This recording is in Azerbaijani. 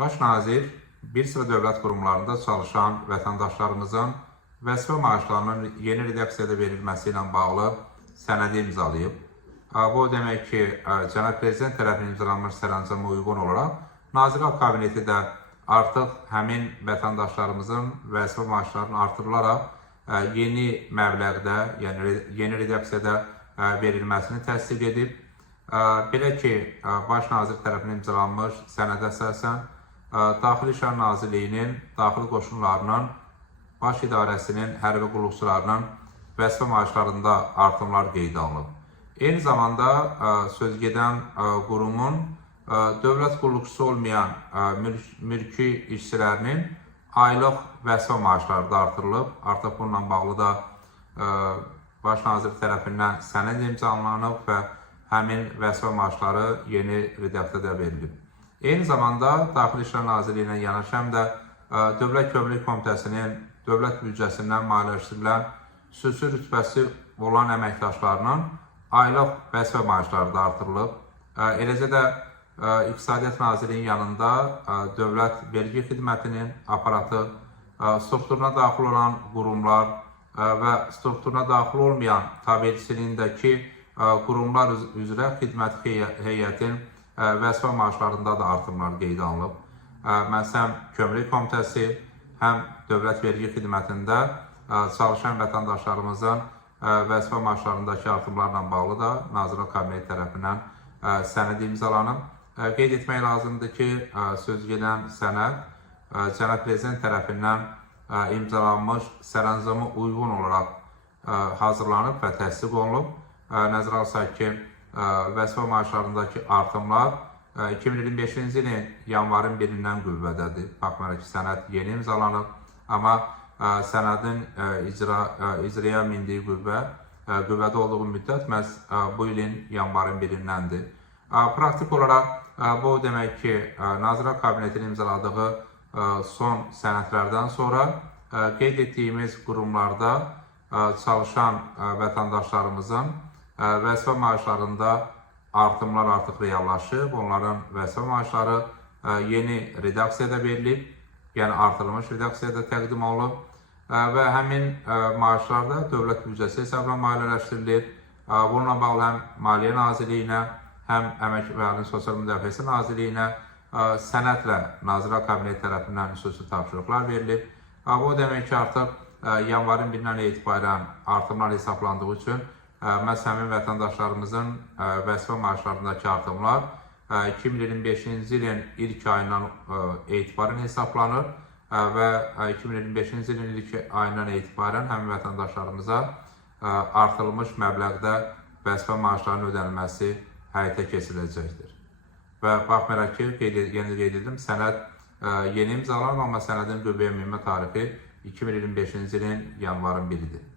Baş nazir bir sıra dövlət qurumlarında çalışan vətəndaşlarımızın vəzifə maaşlarının yeni redaksiyada verilməsi ilə bağlı sənədi imzalayıb. Bu demək ki, Cənab Prezident tərəfindən imzalanmış sərəncama uyğun olaraq Nazirlər Kabineti də artıq həmin vətəndaşlarımızın vəzifə maaşlarının artırılaraq yeni məbləğdə, yəni yeni redaksiyada verilməsini təsdiq edib. Belə ki, Baş nazir tərəfindən imzalanmış sənədə əsasən Daxili İşlər Nazirliyinin, Daxili Qoşunlarının, Baş İdarəsinin, hərbi qulluqçularının vəzifə maaşlarında artımlar qeydə alınıb. Eyni zamanda sözgedən qurumun dövlət qulluqçusu olmayan mülki işçilərinin aylıq vəzifə maaşları da artırılıb. Artıq bununla bağlı da Baş nazir tərəfindən sənəd imzalanıb və həmin vəzifə maaşları yeni redaksiyada verilib. Eyni zamanda Daxili İşlər Nazirliyi ilə yanaşı həm də Dövlət Kömürlük Komitəsinin dövlət büdcəsindən maliyyələşdirilən xüsusi rütbəsi olan əməkdaşlarının aylıq vəzifə maaşları da artırılıb. Eləcə də İqtisadiyyat Nazirliyinin yanında Dövlət Vergi Xidmətinin aparatı, strukturuna daxil olan qurumlar və strukturuna daxil olmayan tabiçiliyindəki qurumlar üzrə xidməti heyətin vəzifə maaşlarında da artımlar qeydə alınıb. Məsələn, Kömürlük Komitəsi həm Dövlət Vergi Xidmətində çalışan vətəndaşlarımızın vəzifə maaşlarındakı artımlarla bağlı da Nazirlər Kabineti tərəfindən sənəd imzalanıb. Qeyd etmək lazımdır ki, sözgedən sənəd Cənab Prezident tərəfindən imzalanmış sərəncama uyğun olaraq hazırlanıb və təsdiq olunub. Nəzərə alsaq ki, vəzifə maaşlarındakı artımlar 2025-ci ilin yanvarın 1-dən qüvvədədir. Baxmayaraq ki, sənəd yeni imzalanıb, amma sənədin icraya mindiyi qüvvədə olduğu müddət məhz bu ilin yanvarın 1-dəndir. Praktik olaraq bu demək ki, Nazirlər Kabinetinin imzaladığı son sənədlərdən sonra qeyd etdiyimiz qurumlarda çalışan vətəndaşlarımızın vəzifə maaşlarında artımlar artıq reallaşıb. Onların vəzifə maaşları yeni redaksiyada verilib, yəni artırılmış redaksiyada təqdim olunub və həmin maaşlar da dövlət büdcəsi hesabına maliyyələşdirilir. Bununla bağlı həm Maliyyə Nazirliyinə, həm Əmək və Əhalinin Sosial Müdafiəsi Nazirliyinə sənədlə Nazirlər Kabineti tərəfindən xüsusi tapşırıqlar verilib. Bu demək ki, artıq yanvarın 1-dən etibarən artımlar hesablandığı üçün məhz həmin vətəndaşlarımızın vəzifə maaşlarındakı artımlar 2025-ci ilin ilk ayından etibarən hesablanır və 2025-ci ilin ilk ayından etibarən həmin vətəndaşlarımıza artırılmış məbləğdə vəzifə maaşlarının ödənilməsi həyata keçiriləcəkdir. Və baxmayaraq ki, yenə qeyd edim, sənəd yeni imzalanıb, amma sənədin qüvvəyə minmə tarixi 2025-ci ilin yanvarın 1-idir.